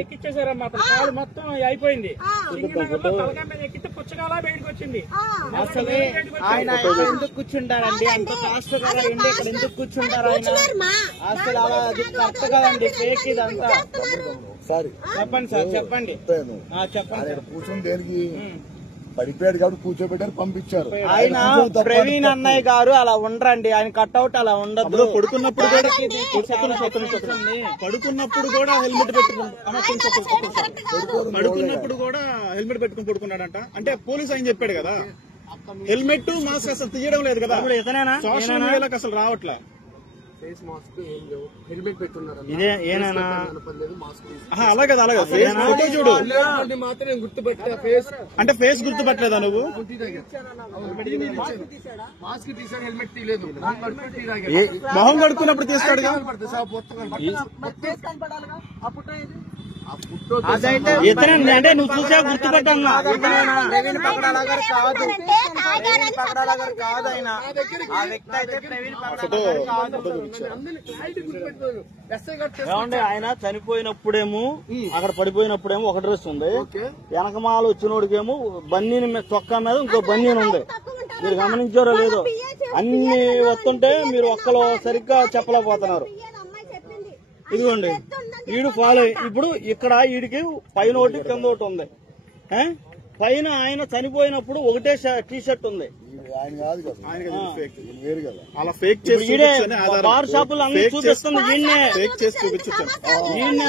ఎక్కిచ్చేసారమ్మా కాలు మొత్తం అయిపోయింది. తలకాయ మీద ఎక్కితే పుచ్చకాల బయటకు వచ్చింది. అసలు ఆయన ఎందుకు కూర్చుంటారండి? అంత కాస్ట్ కదా అండి, ఇక్కడ ఎందుకు కూర్చుంటారు ఆయన? అసలు అలా అది కరెక్ట్ కదండి, ఫేక్ ఇదంతా. చెప్పండి సార్, చెప్పండి చెప్పండి. కూర్చొని దేనికి పడిపోయాడు కాబట్టి కూర్చోబెట్టారు, పంపించారు. ఆయన ప్రవీణ్ అన్నయ్య గారు అలా ఉండరండి, ఆయన కట్అవుట్ అలా ఉండదు. పడుకున్నప్పుడు కూడా హెల్మెట్ పెట్టుకుని పడుకున్నాడంట. అంటే పోలీసు ఆయన చెప్పాడు కదా, హెల్మెట్ మాస్క్ అసలు తీయడం లేదు కదా, సోషల్ మీడియాలోకి అసలు రావట్లే. హెల్మెట్ పెట్టున్నారు అలా కదా, అలాగే ఫోటో చూడు. మాత్రం గుర్తుపెట్టా ఫేస్ అంటే ఫేస్ గుర్తుపట్టలేదా నువ్వు? మాస్క్ తీసాడు, హెల్మెట్ తీయలేదు. మొహం కడుక్కున్నప్పుడు తీస్తాడు. అంటే నువ్వు చూసా గుర్తుపెట్టన్నా? ప్రవీణ్ పగడాల గారు కాదు, ప్రవీణ్ పగడాల గారు కాదు ఆయన. ఆ వ్యక్తి అయితే ప్రవీణ్ పగడాల గారు కాదు. ఏమండి, ఆయన చనిపోయినప్పుడేమో అక్కడ పడిపోయినప్పుడేమో ఒక డ్రెస్ ఉంది, వెనకమాల వచ్చినోడికేమో బన్నీని చొక్కా మీద ఇంకో బన్నీని ఉంది. మీరు గమనించారో లేదో? అన్ని వస్తుంటే మీరు ఒక్కలో సరిగ్గా చెప్పలేకపోతున్నారు. ఇదిగోండి, ఈడు ఫాలో. ఇప్పుడు ఇక్కడ ఈడికి పైన ఒకటి కింద ఒకటి ఉంది. పైన ఆయన చనిపోయినప్పుడు ఒకటే టీ షర్ట్ ఉంది. అలా ఫేక్ బార్ షాపులు అన్ని చూపిస్తుంది ఈయన్నే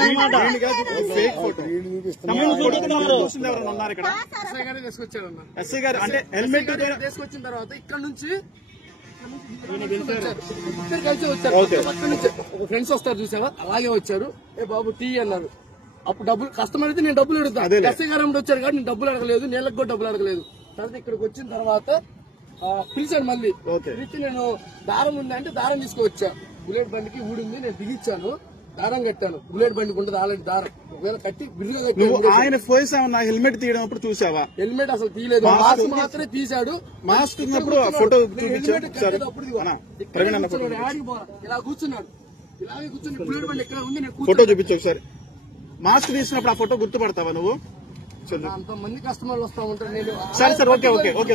అనమాట. ఉన్నారు ఇక్కడ ఎస్ఐ గారు. అంటే హెల్మెట్ తీసుకొచ్చిన తర్వాత ఇక్కడ నుంచి ఇద్దరు కలిసి వచ్చారు. అక్కడ నుంచి ఒక ఫ్రెండ్స్ వస్తారు చూసారా, అలాగే వచ్చారు. ఏ బాబు టీ అన్నారు. అప్పుడు డబ్బులు కస్టమర్ అయితే నేను డబ్బులు అడుగుతాను. ఎస్ఐ గారు వచ్చారు కాబట్టి నేను డబ్బులు అడగలేదు, నీళ్ళకి కూడా డబ్బులు అడగలేదు. తర్వాత ఇక్కడికి వచ్చిన తర్వాత పిలిచాను. మళ్ళీ పిలిచి నేను దారం ఉంది అంటే దారం తీసుకువచ్చా. బుల్లెట్ బండికి ఊడింది, నేను దిగిచ్చాను, దారం కట్టాను. బుల్లెట్ బండికి ఉండదు ఆల్రెడీ దారం. ఒకవేళ కట్టి బిల్లుగా ఆయన ఫోన్ హెల్మెట్ తీయడం అప్పుడు చూసావా? హెల్మెట్ అసలు తీయలేదు, మాస్క్ మాత్రమే తీశాడు. మాస్క్ ఉన్నప్పుడు ఫోటో ఇలా కూర్చున్నాడు, ఇలాగే కూర్చుని బుల్లెట్ బండి ఎక్కడ ఉంది, నేను ఫోటో చూపించు ఒకసారి. మాస్క్ తీసినప్పుడు ఆ ఫోటో గుర్తుపడతావా నువ్వు? అంతమంది కస్టమర్లు వస్తా ఉంటారు. నేను సరే ఓకే ఓకే ఓకే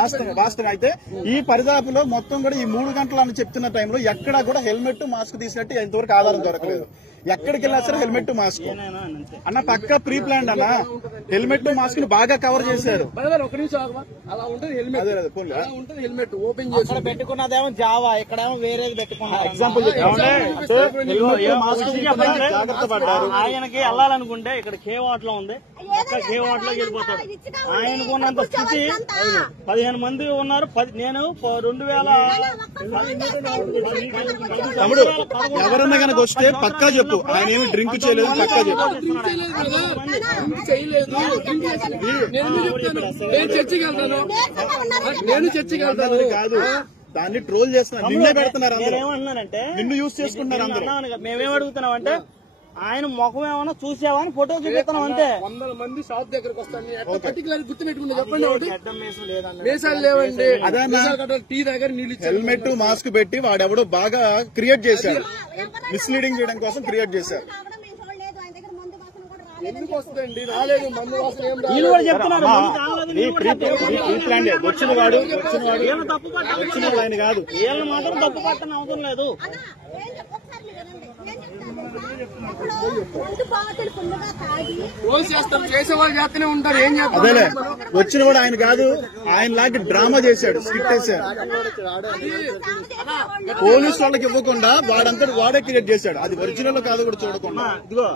వాస్తవం. అయితే ఈ పరిదాపులో మొత్తం కూడా ఈ 3 గంటలు అని చెప్తున్న టైంలో ఎక్కడా కూడా హెల్మెట్ మాస్క్ తీసినట్టు ఎంతవరకు ఆధారం దొరకలేదు. ఎక్కడికి వెళ్ళా సరే హెల్మెట్ మాస్క్ అన్న పక్కా ప్రీ ప్లాన్ అన్న. హెల్మెట్ మాస్క్ ని బాగా కవర్ చేశారు. ఒక నిమిషం, అలా ఉంటుంది హెల్మెట్, అలా ఉంటుంది హెల్మెట్. ఓపెన్ చేసి పెట్టుకున్నదేమో జావా, ఇక్కడేమో వేరేది పెట్టుకున్నారు. ఎగ్జాంపుల్ జాగ్రత్త పడ్డారు. ఆయనకి వెళ్ళాలనుకుంటే ఇక్కడ కేవాట్ లో ఉంది, కేవాట్ లోకి వెళ్ళిపోతాడు. ఆయనకు ఉన్నంత స్థితి 15 మంది ఉన్నారు. నేను 2000 తమ్ముడు ఎవరన్నా కనుక వస్తే పక్కా చెప్పు. ఆయన ఏమి డ్రింక్ చేయలేదు, పక్కా చెప్పు. నేను చర్చికి వెళ్తాను కాదు, దాన్ని ట్రోల్ చేస్తున్నారు, నిన్నే పెడుతున్నారు. ఏమంటున్నారంటే నిన్ను యూజ్ చేసుకుంటున్నారు అందరూ. మేమేం అడుగుతున్నాం అంటే ఆయన ముఖం ఏమన్నా చూసావా అని ఫోటో చూపిస్తున్నాం అంతే. 100 మంది షాప్ దగ్గరకు వస్తాను. పర్టికులర్ గుర్తు పెట్టుకుని చెప్పండి. ఒకటి మీసాలు లేవండి, టీ దగ్గర నీళ్ళు. హెల్మెట్ మాస్క్ పెట్టి వాడెవడో బాగా క్రియేట్ చేశాడు, మిస్లీడింగ్ చేయడం కోసం క్రియేట్ చేశారు. ఎందుకు వస్తుందండి? రాలేదు, మందు వాసన ఏం వీళ్ళు కూడా చెప్తున్నారు. వచ్చిన వాడు ఆయన కాదు, వీళ్ళు మాత్రం తప్పు పట్టని అవసరం లేదు. చేసేవాళ్ళు చేస్తూనే ఉంటారు. ఏం చేస్తారు? అదేలే, వచ్చిన వాడు ఆయన కాదు, ఆయన లాంటి డ్రామా చేశాడు, స్క్రిప్ట్ వేశాడు. పోలీసు వాళ్ళకి ఇవ్వకుండా వాడంతా వాడే క్రియేట్ చేశాడు. అది ఒరిజినల్ కాదు కూడా చూడకుండా. ఇదిగో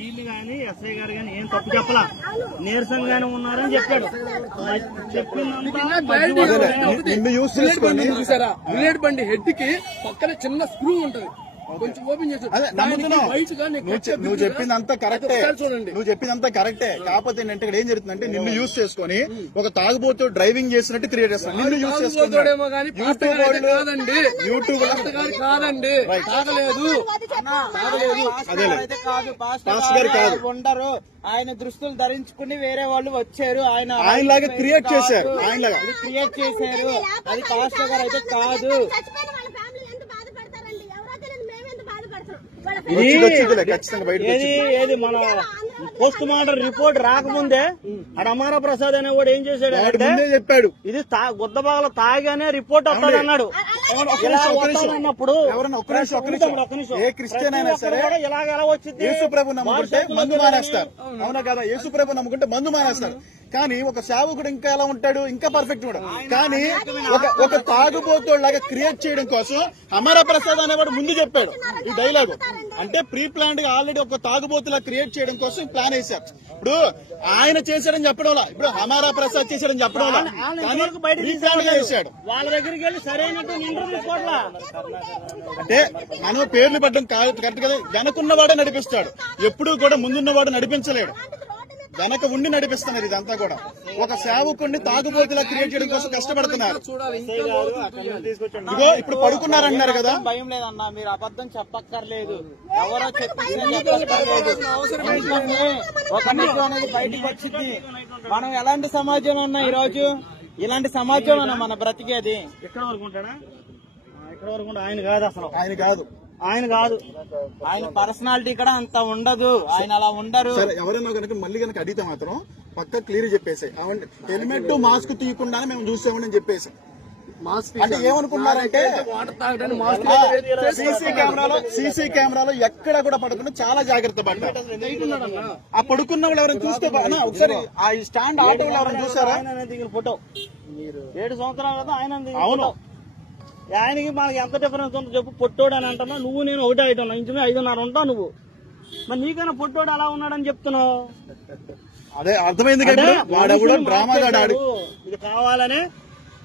వీళ్ళు గాని ఎస్ఐ గారు గాని ఏం తప్పు చెప్పలా, నీరసంగానే ఉన్నారని చెప్పాడు. నిన్ను యూజ్ చేసుకొని చూసారా, బుల్లెట్ బండి హెడ్ కి పక్కన చిన్న స్క్రూ ఉంటది, కొంచెం ఓపెన్ చేసి. నువ్వు చెప్పిందంతా కరెక్టే, చూడండి, నువ్వు చెప్పిందంతా కరెక్టే. కాకపోతే ఏంటంటే ఇక్కడ ఏం జరుగుతుందంటే నిన్ను యూజ్ చేసుకొని ఒక తాగుబోతు డ్రైవింగ్ చేసినట్టు క్రియేట్ చేస్తాను. నిన్ను యూజ్ చేసుకుంటాడేమో కానీ కాదండి, యూట్యూబ్ కాదండి, తాగలేదు. పాస్టర్ గారు కాదు, ఉండరు. ఆయన దుస్తులు ధరించుకుని వేరే వాళ్ళు వచ్చారు, ఆయనలాగా క్రియేట్ చేశారు. ఆయనలాగా క్రియేట్ చేశారు. అది పాస్టర్ గారు అయితే కాదు. వచ్చిందిలే ఖచ్చితంగా బయటకు ఏది ఏది మన పోస్ట్ మార్టం రిపోర్ట్ రాకముందే ఆడ అమర ప్రసాద్ అనేవాడు ఏం చేశాడు అంటే ముందే చెప్పాడు. ఇది గుద్దబాగలో తాగానే రిపోర్ట్ వస్తుంది అన్నాడు. అన్నప్పుడు ఎవరన్నా ఒక్క నిమిషం ఏ క్రిస్టియన్ అయినా సరే ఇలాగ ఎలా వచ్చింది? యేసు ప్రభు నమ్ముకుంటే మందు మానేస్తారు, అవునా కదా? యేసు ప్రభు నమ్ముకుంటే మందు మానేస్తారు. కానీ ఒక సేవకుడు ఇంకా ఎలా ఉంటాడు? ఇంకా పర్ఫెక్ట్ కూడా. కానీ ఒక తాగుబోతులాగా క్రియేట్ చేయడం కోసం అమర ప్రసాద్ అనేవాడు ముందు చెప్పాడు ఈ డైలాగ్. అంటే ప్రీ ప్లాన్డ్ గా ఆల్రెడీ ఒక తాగుబోతులా క్రియేట్ చేయడం కోసం ప్లాన్ వేశారు. ఇప్పుడు ఆయన చేశాడని చెప్పడం, ఇప్పుడు అమర ప్రసాద్ చేశాడని చెప్పడం, చేశాడు. వాళ్ళ దగ్గరికి వెళ్ళి సరైనట్టు తీసుకోవట్లా. అంటే మనం పేర్లు పెట్టడం కరెక్ట్ కదా. వెనకున్నవాడే నడిపిస్తాడు, ఎప్పుడూ కూడా ముందున్నవాడు నడిపించలేడు. వెనక ఉండి నడిపిస్తున్నారు. ఇదంతా కూడా ఒక సేవకుడిని తాగుబోతులా క్రియేట్ చేయడం కోసం కష్టపడుతున్నారు. ఇదిగో ఇప్పుడు పడుకున్నారన్నారు కదా. భయం లేదన్నా, మీరు అబద్ధం చెప్పక్కర్లేదు, ఎవరో చెప్పక్కర్లేదు. ఒక నిజం అనేది బయటకు వచ్చింది. మనం ఎలాంటి సమాజంలో ఉన్నాం ఈ రోజు? ఇలాంటి సమాజంలో మన బ్రతికేది. ఎక్కడ వరకు ఉంటాడా? ఎక్కడ వరకు ఆయన కాదు, అసలు ఆయన కాదు. ఆయన పర్సనాలిటీ కూడా అంత ఉండదు, ఆయన అలా ఉండరు. సరే, ఎవరైనా కనుక మళ్ళీ కనుక అడిగితే మాత్రం పక్క క్లియర్ చెప్పేసి, హెల్మెట్ మాస్క్ తీయకుండానే మేము చూసామని చెప్పేసి. అంటే ఏమనుకున్నారంటే సీసీ కెమెరాలో ఎక్కడ కూడా పడకుండా చాలా జాగ్రత్త పడ్డారు. ఆ పడుకున్న వాళ్ళు ఎవరైనా చూస్తే ఒకసారి ఆ స్టాండ్ ఆటో ఎవరైనా చూసారా? దిగిన ఫోటో 7 సంవత్సరాలు కదా ఆయన. అవును, ఆయనకి మనకి ఎంత డిఫరెన్స్ ఉందో చెప్పు. పొట్టోడు అని అంటున్నావు నువ్వు, నేను ఒకటే అవుతున్నా, ఇంచుమే 5.5 ఉంటావు నువ్వు. మరి నీకైనా పొట్టోడు అలా ఉన్నాడని చెప్తున్నావు. అదే అర్థమైంది కదా. వాడు కూడా డ్రామా ఆడాడు. ఇది కావాలనే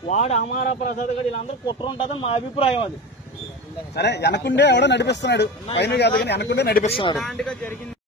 వాడు అమర ప్రసాద్ గడి వీళ్ళందరూ కుట్ర ఉంటుందని మా అభిప్రాయం. అది సరే, వెనకుండే ఎవడో నడిపిస్తున్నాడు, పైన కాదు కానీ వెనకుండే నడిపిస్తున్నాడు.